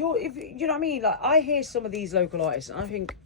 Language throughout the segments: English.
if you know what I mean, like I hear some of these local artists and I think,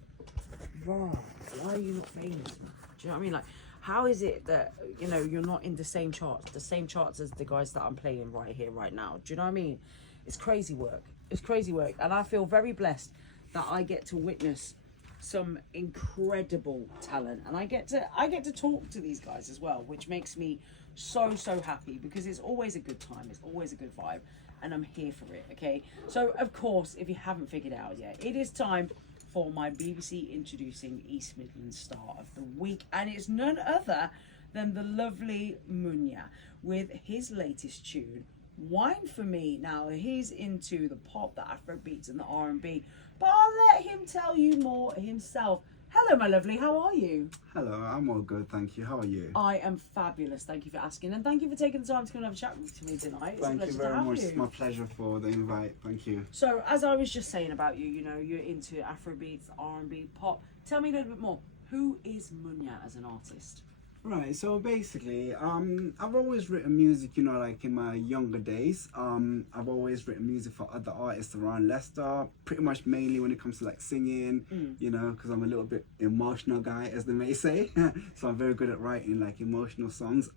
wow, why are you not famous? Do you know what I mean? Like, how is it that you're not in the same charts as the guys that I'm playing right here, right now? Do you know what I mean? It's crazy work. It's crazy work, and I feel very blessed that I get to witness some incredible talent, and I get to talk to these guys as well, which makes me so happy because it's always a good time. It's always a good vibe. And I'm here for it, okay? So, of course, if you haven't figured it out yet, it is time for my BBC Introducing East Midlands Star of the Week. And it's none other than the lovely Munya with his latest tune, Wine For Me. Now, he's into the pop, the Afro beats, and the R&B. But I'll let him tell you more himself. Hello, my lovely. How are you? Hello, I'm all good, thank you. How are you? I am fabulous. Thank you for asking, and thank you for taking the time to come and have a chat with me tonight. It's Thank a you pleasure very to have much. you. It's my pleasure for the invite. Thank you. So, as I was just saying about you, you're into Afrobeats, R&B, pop. Tell me a little bit more. Who is Munya as an artist? Right, so basically, I've always written music, like in my younger days. I've always written music for other artists around Leicester, pretty much mainly when it comes to like singing, because I'm a little bit emotional guy, as they may say. So I'm very good at writing like emotional songs.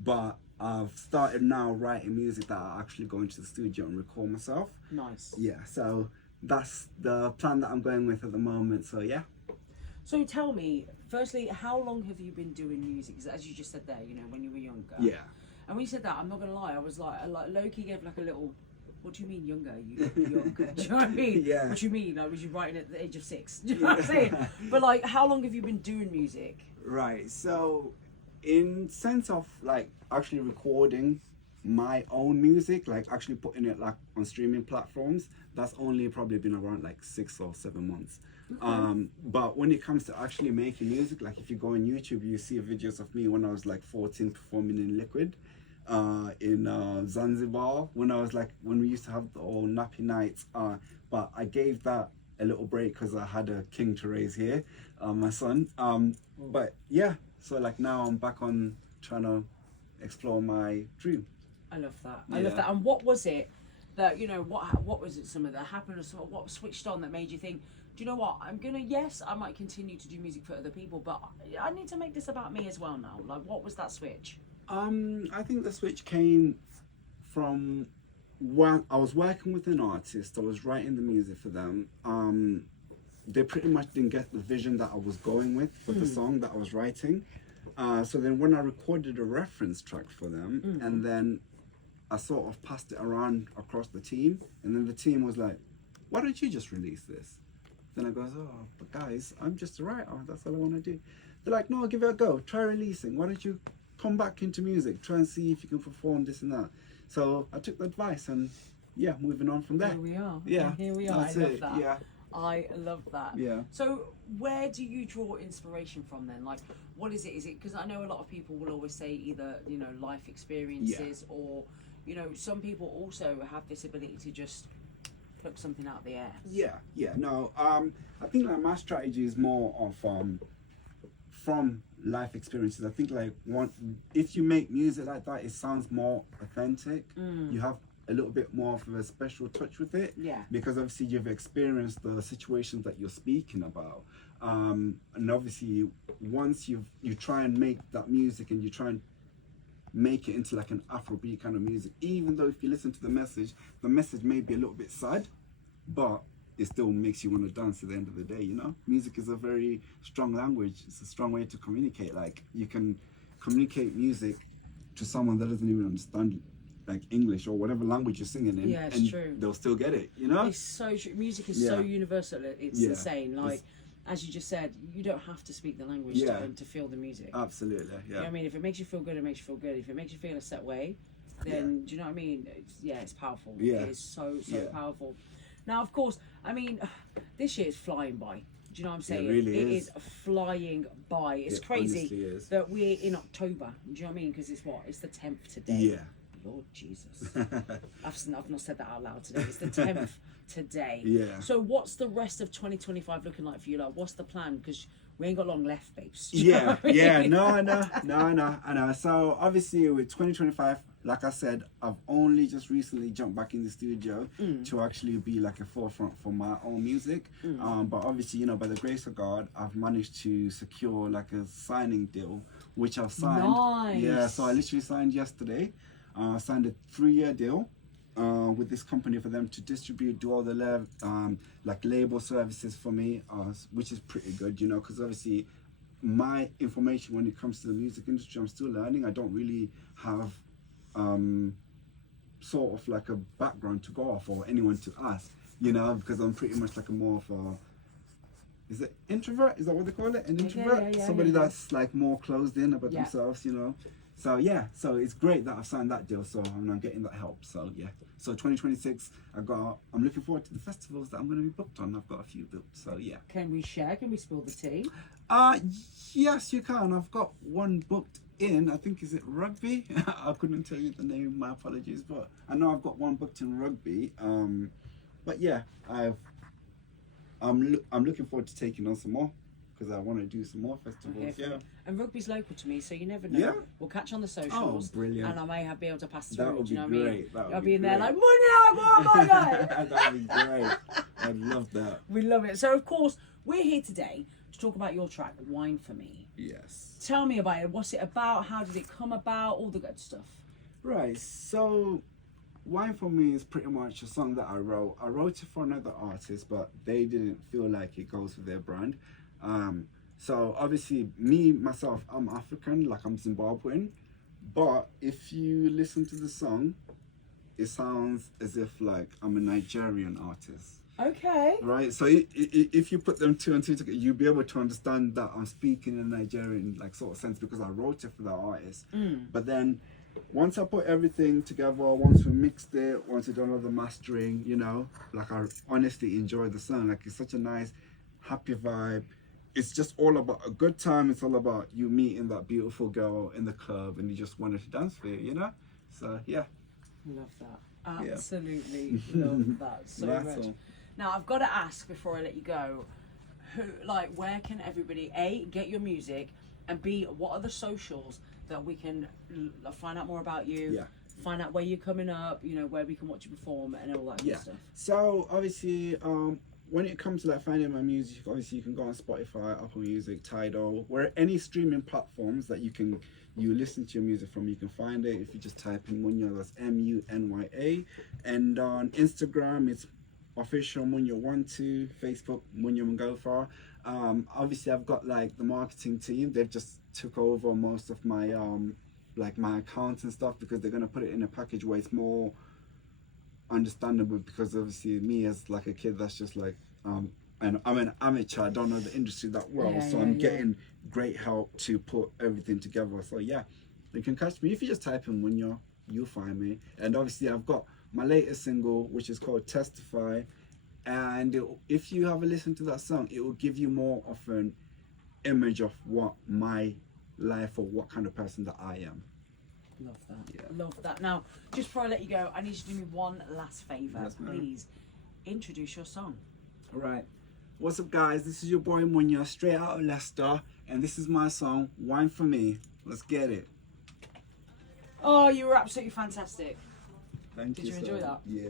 But I've started now writing music that I actually go into the studio and record myself. Nice. Yeah, so that's the plan that I'm going with at the moment. So yeah. So tell me, firstly, how long have you been doing music? 'Cause as you just said there, when you were younger. Yeah. And when you said that, I'm not gonna lie, I was like Loki gave like a little. What do you mean younger? You young? Do you know what I mean? Yeah. What do you mean? Like, was you writing at the age of 6? Do you know what I'm saying? But like, how long have you been doing music? Right. So, in sense of like actually recording my own music, like actually putting it like on streaming platforms, that's only probably been around like 6 or 7 months. Okay. But when it comes to actually making music, like if you go on YouTube, you see videos of me when I was like 14 performing in Liquid in Zanzibar, when we used to have the old nappy nights. But I gave that a little break because I had a king to raise here, my son. But yeah, so like now I'm back on trying to explore my dream. I love that. I love that. And what was it that what was it? Some of that happened, or sort of what switched on that made you think, do you know what? Yes, I might continue to do music for other people, but I need to make this about me as well now. Like, what was that switch? I think the switch came from when I was working with an artist. I was writing the music for them. They pretty much didn't get the vision that I was going with the song that I was writing. So then when I recorded a reference track for them, and then I sort of passed it around across the team, and then the team was like, why don't you just release this? Then I goes, oh, but guys, I'm just a writer. That's all I want to do. They're like, no, give it a go. Try releasing. Why don't you come back into music? Try and see if you can perform this and that. So I took the advice and yeah, moving on from there. Here we are. Yeah. Here we are. I love that. Yeah. I love that. Yeah. So where do you draw inspiration from then? Like, what is it? Is it because I know a lot of people will always say either life experiences or some people also have this ability to just pluck something out of the air. Yeah. No, I think like my strategy is more of from life experiences. I think like if you make music like that, it sounds more authentic. You have a little bit more of a special touch with it. Yeah. Because obviously you've experienced the situations that you're speaking about. And obviously once you try and make that music and you try and make it into like an Afrobeat kind of music, even though if you listen to the message may be a little bit sad, but it still makes you want to dance at the end of the day. Music is a very strong language. It's a strong way to communicate. Like you can communicate music to someone that doesn't even understand like English or whatever language you're singing in, it's true. They'll still get it. It's so true. Music is so universal. It's insane. Like as you just said, you don't have to speak the language to feel the music. Absolutely. Yeah. You know what I mean? If it makes you feel good, it makes you feel good. If it makes you feel a set way, then do you know what I mean? It's powerful. Yeah. It is so powerful. Now, of course, I mean, this year is flying by. Do you know what I'm saying? It really is flying by. It's crazy that we're in October. Do you know what I mean? Because it's the 10th today. Yeah. Lord Jesus. I've not said that out loud today. It's the 10th today. Yeah. So what's the rest of 2025 looking like for you? Like, what's the plan? Because we ain't got long left, babes. Yeah. No, I know. So obviously with 2025 like I said, I've only just recently jumped back in the studio to actually be like a forefront for my own music. But obviously, you know, by the grace of God, I've managed to secure like a signing deal, which I've signed. Nice. Yeah, so I literally signed yesterday. Signed a 3-year deal with this company for them to distribute, do all the like label services for me, which is pretty good, you know, because obviously my information when it comes to the music industry, I'm still learning. I don't really have sort of like a background to go off or anyone to ask, you know, because I'm pretty much like a more of a, is it introvert? Is that what they call it? An introvert? Somebody that's like more closed in about themselves, you know. So yeah, so it's great that I've signed that deal, so I'm getting that help. So yeah, so 2026, I'm looking forward to the festivals that I'm going to be booked on. I've got a few booked, so yeah. Can we share? Can we spill the tea? Yes, you can. I've got one booked in. I think, is it rugby? I couldn't tell you the name. My apologies, but I know I've got one booked in rugby. But yeah, I'm looking forward to taking on some more, because I want to do some more festivals. Yeah. And rugby's local to me, so you never know. Yeah. We'll catch on the socials. Oh, brilliant. And I may be able to pass through. That would do you know be what I great. mean? That would I'll be be in there great. like, Munya, what am I like? That would be great. I'd love that. We love it. So, of course, we're here today to talk about your track, Wine For Me. Yes. Tell me about it. What's it about? How did it come about? All the good stuff. Right. So, Wine For Me is pretty much a song that I wrote. I wrote it for another artist, but they didn't feel like it goes with their brand. So obviously myself, I'm African, like I'm Zimbabwean, but if you listen to the song, it sounds as if like I'm a Nigerian artist. Okay. Right, so if you put them two and two together, you'll be able to understand that I'm speaking in a Nigerian like sort of sense, because I wrote it for that artist. But then once I put everything together, once we mixed it, once we done all the mastering, you know, like I honestly enjoyed the song. Like it's such a nice, happy vibe. It's just all about a good time. It's all about you meeting that beautiful girl in the club and you just wanted to dance for it, you know? So yeah. Love that. Absolutely love that so much. All. Now I've got to ask before I let you go, where can everybody A, get your music, and B, what are the socials that we can find out more about you, find out where you're coming up, you know, where we can watch you perform and all that good stuff. So obviously when it comes to like finding my music, obviously you can go on Spotify, Apple Music, Tidal, where any streaming platforms that you listen to your music from, you can find it if you just type in Munya. That's Munya. And on Instagram it's official Munya12, Facebook Munya Mngofa. Obviously I've got like the marketing team. They've just took over most of my like my accounts and stuff, because they're gonna put it in a package where it's more understandable, because obviously me as like a kid that's just like and I'm an amateur, I don't know the industry that well, so I'm getting great help to put everything together. So yeah, you can catch me if you just type in Munya, you'll find me. And obviously I've got my latest single, which is called Testify, and if you have a listen to that song, it will give you more of an image of what my life or what kind of person that I am. Love that. Love that. Now, just before I let you go, I need you to do me one last favour. Yes, ma'am. Please introduce your song. All right. What's up, guys? This is your boy Munya, straight out of Leicester, and this is my song, Wine For Me. Let's get it. Oh, you were absolutely fantastic. Thank you. Did you enjoy that? Yeah,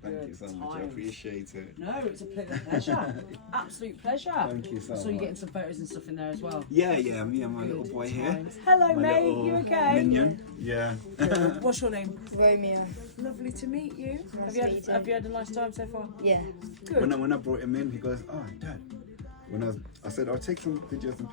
thank you so much. I times. appreciate it. No, it's a pleasure. Absolute pleasure. Thank you so So you're much. getting some photos and stuff in there as well. Yeah, me and my little Good boy here. times. Hello, My mate. little You okay? Minion. Yeah. Good. What's your name? Romeo. Lovely to meet you. Nice Have to meet you. you had a nice time so far? Yeah. Good. When I brought him in, he goes, "Oh, Dad." I said, "I'll take some videos and